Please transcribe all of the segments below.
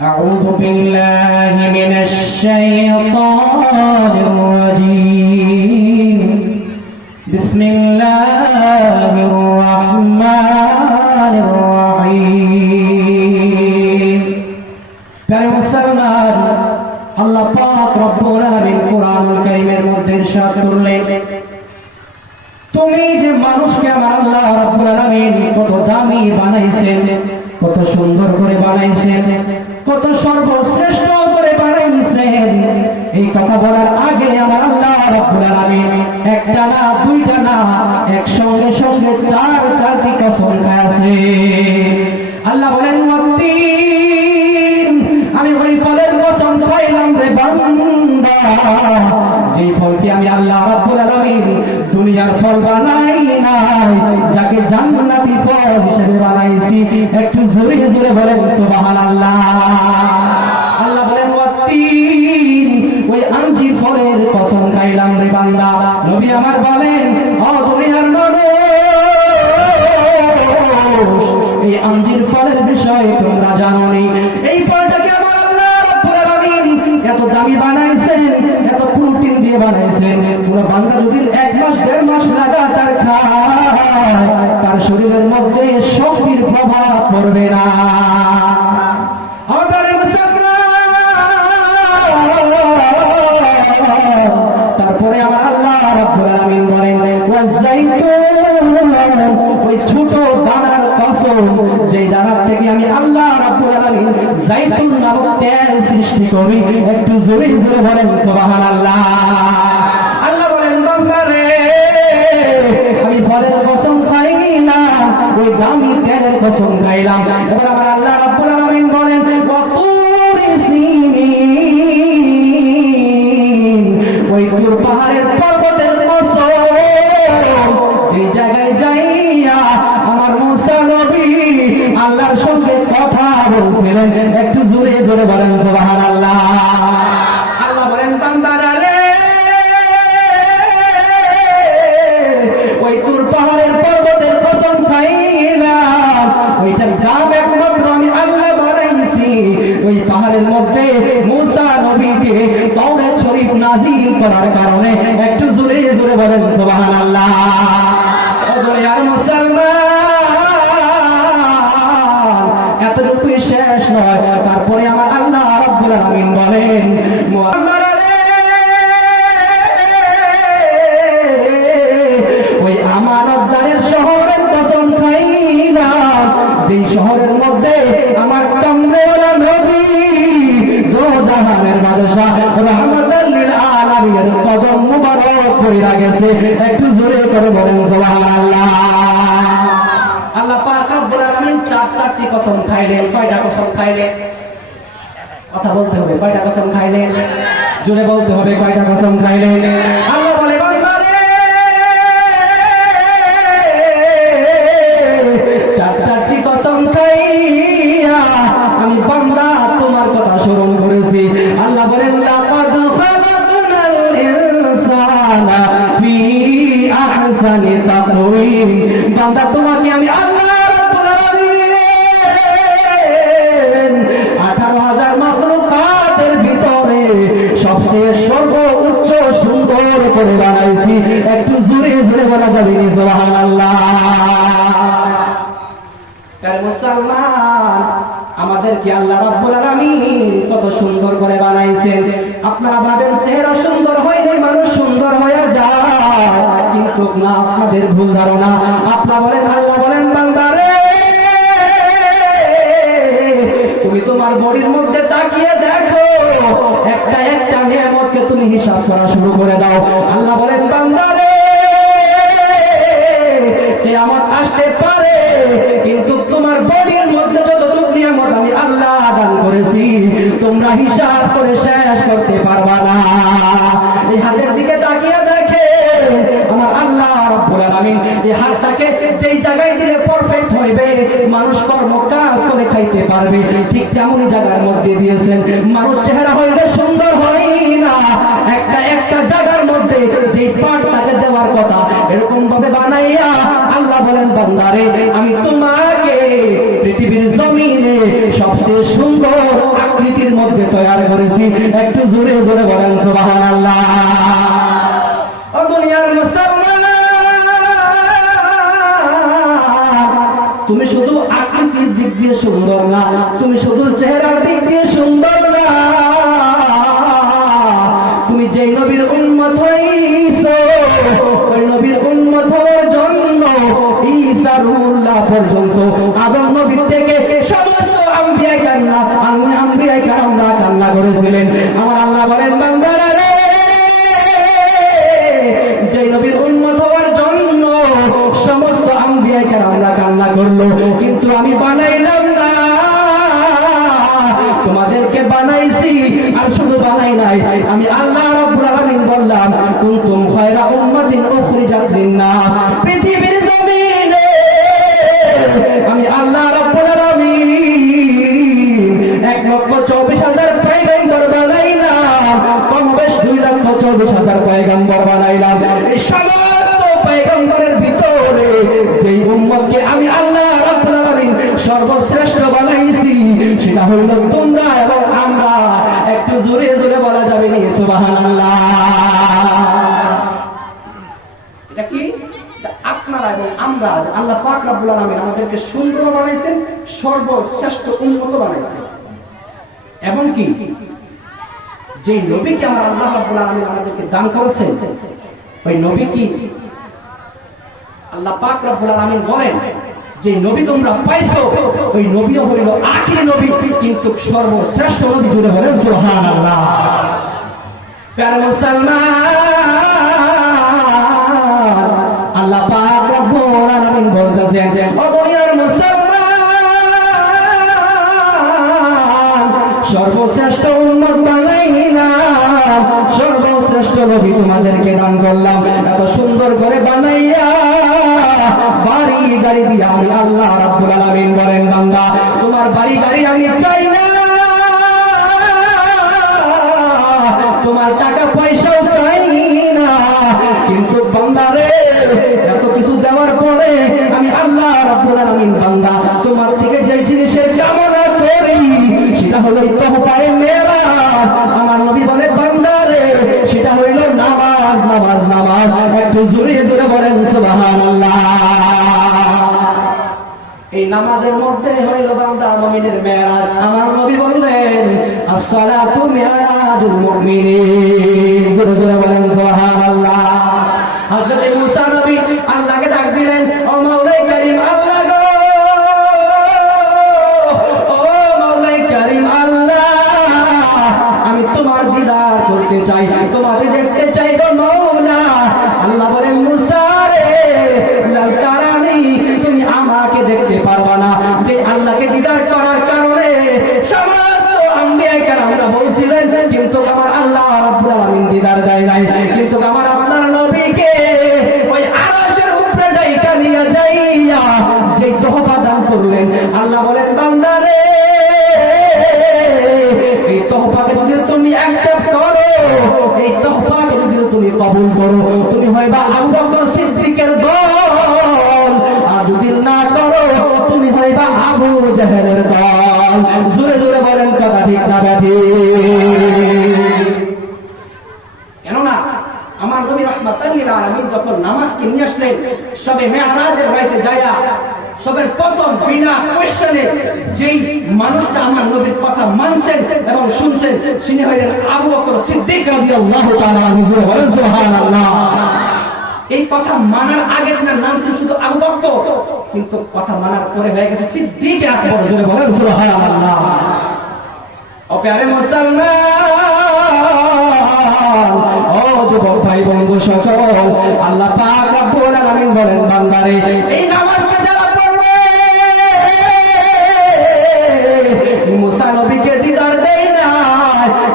أعوذ بالله من الشيطان الرجيم بسم الله الرحمن الرحيم প্রিয় মুসলমান, আল্লাহ পাক রব্বুল আলামিন কোরআনুল কারীমের মধ্যে ইরশাদ করলেন, তুমি যে মানুষকে আমার আল্লাহ রব্বুল আলামিন কত দামি বানাইছেন, কত সুন্দর করে বানাইছেন, কত সর্বশ্রেষ্ঠ করে বানাইছেন, এই কথা বলার আগে আমার আল্লাহ রাব্বুল আলামিন একটা না দুইটা না একসঙ্গে সঙ্গে চারটি কসম খাইছে। আল্লাহ বলেন, ওয়াত্তিন, আমি ওই ফলের কসম খাইলাম রে বান্দা, যেই ফলকে আমি আল্লাহ রাব্বুল আলামিন দুনিয়ার ফল বানাই নাই, যাকে জান্নাতি ফল হিসেবে বানাইছি। একটু জোরে জোরে বলেন সুবহানাল্লাহ। আল্লাহ বলেন, ওয়াত্তিন, ওই আঞ্জির ফলের কসম খাইলাম রে বান্দা। নবী আমার বলেন, ও দুনিয়ার মানুষ, এই আঞ্জির ফলের বিষয়ে তোমরা জানোনি। এই ফলটাকে আমার আল্লাহ রাব্বুল আলামিন এত দামি বানাইছেন, এত প্রোটিন দিয়ে বানাইছেন, পুরো বান্দা যদি 1 মাস 1.5 মাস লাগাতার খায়, তার শরীরের মধ্যে শক্তির প্রভাব পড়বে না। তারপরে আমার আল্লাহ রাব্বুল আলামিন বলেন, ওয়াজাইতুন, ওই ছোট দানার কসম, যেই দানার থেকে আমি আল্লাহ রাব্বুল আলামিন জাইতুন নামক তেল সৃষ্টি করি। একটু জোরে জোরে বলেন সুবহানাল্লাহ। আল্লাহ বলেন, বান্দারে, আমি ফলের কসম খাই না, ওই দামি তেলের কসম খাইলাম। এবার আমার আল্লাহ রাব্বুল আলামিন বলেন, ওয়াতুরি সিনিন, ওই তুর পাহাড়ের পর্বতের কসম, যে জায়গায় যাইয়া আমার মুসা নবী আল্লাহর সঙ্গে কথা বলছিলেন। একটু জোরে জোরে বলেন সুবহানাল্লাহ। আল্লাহ বলেন, বান্দারা রে, ওই তুর পাহাড়ের পর্বতের কসম খাইলাম, ওইটার দাম একমাত্র আমি আল্লাহ বানাইছি। ওই পাহাড়ের মধ্যে মুসা নবীকে তাওরাত শরীফ নাযিল করার কারণে। একটু জোরে জোরে বলেন সুবহানাল্লাহ। ও দুনিয়ার মুসলমান, এতটুকু শেষ নয়, তারপরে আমার আল্লাহ রাব্বুল আলামিন বলেন, ওই আমানতদারের শহরের কসম খাইলাম, যেই শহরের মধ্যে আমার কামরেওয়ালা নবী দোজাহানের বাদশা রাহমাতাল লিল আলামিনের কদম মুবারক পড়ে গেছে। একটু জোরে করে বলেন সুবহানাল্লাহ। আল্লাহ পাক রব্বুল আলামিন চারটি কসম খাইলেন। কয়টা কসম খাইলেন? কথা বলতে হবে। কয়টা কসম খাইলেন? জোরে বলতে হবে। কয়টা কসম খাইলেন? আল্লাহ বলে, বান্দারে, চারটি কসম খাইয়া আমি বান্দা তোমার কথা স্মরণ করেছি। আল্লাহ বলেন, লাকাদ খালাকনাল ইনসানা ফি আহসানি তাকওয়িম, বান্দা তোমাকে আমি আল্লাহ রাব্বুল আলামিন 18,000 মাখলুকাতের ভিতরে সবচেয়ে সর্বোচ্চ সুন্দর করে বানাইছি। একটু জোরে জোরে বলা যাবে সুবহানাল্লাহ। তার মুসলমান, আমাদেরকে আল্লাহ রাব্বুল আলামিন কত সুন্দর করে বানাইছেন। আপনারা ভাবেন চেহারা সুন্দর হইলে মানুষ সুন্দর হয়ে যায়, কিন্তু না, আপনাদের ভুল ধারণা। আপনারা বলেন, আল্লাহ বলেন, বান্দারে, তুমি তোমার বডির মধ্যে তাকিয়ে দেখো, একটা একটা নিয়ামতকে তুমি হিসাব করা শুরু করে দাও। আল্লাহ বলেন, বান্দারে, কিয়ামত আসতে পারে, কিন্তু তোমার বডির মধ্যে যতটুকু নিয়ামত আমি আল্লাহ দান করেছি, তোমরা হিসাব করে শেষ করতে পারবা না। এই হাতের দিকে তাকিয়ে দেখে আমার আল্লাহ রাব্বুল আলামিন এই হাতটাকে যেই জায়গায় দিলে পারফেক্ট হইবে, মানুষ কর্ম কাজ করে খাইতে পারবে, ঠিক তেমনই জায়গার মধ্যে দিয়েছেন। মানুষ চেহারা হইলে সুন্দর হয় না, একটা একটা জায়গার মধ্যে যে পার্টটাকে দেওয়ার কথা এরকম ভাবে বানাইয়া আল্লাহ বলেন, বান্দারে, আমি তোমাকে পৃথিবীর জমিনে সবচেয়ে সবচেয়ে সুন্দর আকৃতির মধ্যে তৈরি করেছি। একটু জোরে জোরে বলেন সুবহানাল্লাহ। ও দুনিয়ার মুসলমান, তুমি শুধু আকৃতির দিক দিয়ে সুন্দর না, তুমি শুধু চেহারার দিক দিয়ে সুন্দর না, তুমি যেই নবীর উম্মত হইছো ওই নবীর উম্মত হওয়ার জন্য ঈসা রুহুল্লাহ পর্যন্ত আদম নবী থেকে সমস্ত আম্বিয়া কেরামরা কান্না করেছিলেন। আমার আল্লাহ বলেন, বান্দারা রে, যেই নবীর উম্মত হওয়ার জন্য সমস্ত আম্বিয়া কেরামরা কান্না করলো, কিন্তু আমি বানাইলাম না, তোমাদেরকে বানাইছি। আর শুধু বানাই নাই, আমি আল্লাহ রাব্বুল আলামিন বললাম, কুনতুম খায়রা উম্মাতিন উখরিজাত লিন-নাস। পৃথিবীর জমিনে আমি আল্লাহ রাব্বুল আলামিন 1,24,000 পয়গম্বর বানাইলাম, কমবেশ 2,24,000 পয়গম্বর বানাইলাম। এই সমস্ত পয়গম্বরের ভিতরে যেই উম্মতকে আমি আল্লাহ রাব্বুল আলামিন সর্বশ্রেষ্ঠ বানাইছি, সেটা হইল তোমরা এবং আমরা। একটু জোরে জোরে বলা যাবে নি সুবহানাল্লাহ? এটা কি? আপনারা এবং আমরা, আল্লাহ পাক রব্বুল আলামিন আমাদেরকে সুন্দর বানাইছেন, সর্বশ্রেষ্ঠ উন্নত বানাইছেন। এবং কি, যে নবীকে আমরা আল্লাহ রাব্বুল আলামিন আমাদেরকে দান করেছেন, ওই নবী কি আল্লাহ পাক রব্বুল আলামিন বলেন যে নবী তোমরা পাইছো, ওই নবীও হইল আখির নবী, কিন্তু সর্বশ্রেষ্ঠ নবী। জুড়ে বলেন সুবহানাল্লাহ। প্যারা মুসলমান, আল্লাহ পাক রব্বুল আলামিন বলতেছেন, ও দুনিয়ার মুসলমান, সর্বশ্রেষ্ঠ উম্মত বানাইলাম, সর্বশ্রেষ্ঠ নবী তোমাদেরকে দান করলাম। এত সুন্দর করে বানাইয়া বাড়ি গাড়ি দিয়া আমি আল্লাহ রাব্বুল আলামিন বলেন, বান্দা তোমার বাড়ি গাড়ি আমি চাই না, তোমার টাকা পয়সাও চাই না, কিন্তু বান্দা রে, এত কিছু দেওয়ার পরে আমি আল্লাহ রাব্বুল আলামিন বান্দা তোমার থেকে যে জিনিসের কামনা করি সেটা হলো তোহফায়ে মেরাজ। আমার নবী বলে, বান্দা রে, সেটা হইল নামাজ, নামাজ, নামাজ। একটু জোরে জোরে বলেন সুবহানাল্লাহ। এই নামাজের মধ্যে হইল বান্দা মুমিনের মেরাজ। আমার নবী বললেন, আসসালাতু মিরাজুল মুমিনিন। জোরে জোরে বলেন সুবহানাল্লাহ। হযরত মুসা নবী আল্লাহকে ডাক দিলেন, ও মাওলাই কারীম, আল্লাহ গো, ও মাওলাই কারীম আল্লাহ, আমি তোমার দিদার করতে চাই, তোমাকে দেখতে চাই গো মাওলা। আল্লাহ বলেন, মুসা রে, লাল তারানি, তুমি আমাকে দেখতে পারবা না। যে আল্লাহকে দিদার করার কারণে সমস্ত আম্বিয়া কেরামরা বলছিলেন, কিন্তু আমার আল্লাহ রাব্বুল আলামিন দিদার দেয় নাই। কিন্তু আমার আপনার নবীকে ওই আরশের উপরে ডাইকা নিয়ে যাইয়া যে তোহফা দান করলেন, আল্লাহ বলেন, বান্দা রে, এই তোহফাকে যদি তুমি অ্যাকসেপ্ট করো, এই তোহফাকে যদি তুমি কবুল করো, তুমি হয়বা আবু বকর সিদ্দিকের দল, আর যদি না করো তুমি হয়বা আবু জাহেলের দল। জোরে জোরে বলেন, কথা ঠিক না ব্যাঠিক? কেননা আমার নবী রাহমাতাল লিল আলামিন যখন নামাজকে নিয়ে আসলেন, সবে মেরাজের রাতে যায়া সবের প্রথম বিনা কোশ্চেনে যেই মানুষটা আমার নবীর কথা মানছেন এবং শুনছেন, তিনি হলেন আবু বকর সিদ্দিক রাদিয়াল্লাহু তাআলা আনহু। বলেন সুবহানাল্লাহ। এই কথা মানার আগে তার নাম ছিল শুধু আবু বকর, কিন্তু কথা মানার পরে হয়ে গেছে সিদ্দিক আকবর। জোরে বলেন সুবহানাল্লাহ। ও প্যারে মুসলমান, ও যুবক ভাই বন্ধু সকল, আল্লাহ পাক রব্বুল আলামিন বলেন, বান্দারে, এই নামাজকে যারা পড়বে, মুসা নবীকে দিদার দেয় না,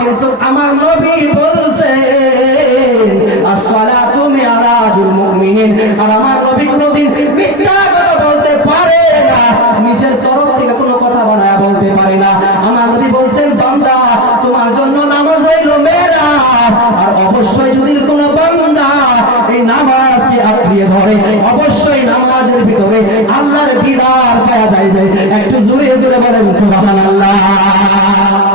কিন্তু আমার নবী বলছেন, আসসালাতু মিরাজুল মুমিনিন। আর আমার নবী কোনদিন মিথ্যা কথা বলতে পারে না, নিজের তরফ থেকে কোনো কথা বানায় বলতে পারে না। আমার নবী বলছেন, বান্দা তোমার জন্য নামাজ হইল মেরাজ। আর অবশ্যই যদি কোনো বান্দা এই নামাজকে আঁকড়িয়ে ধরে, অবশ্যই নামাজের ভিতরে আল্লাহর দিদার যায় যায় একটু জোরে জোরে বলেন সুবহানাল্লাহ।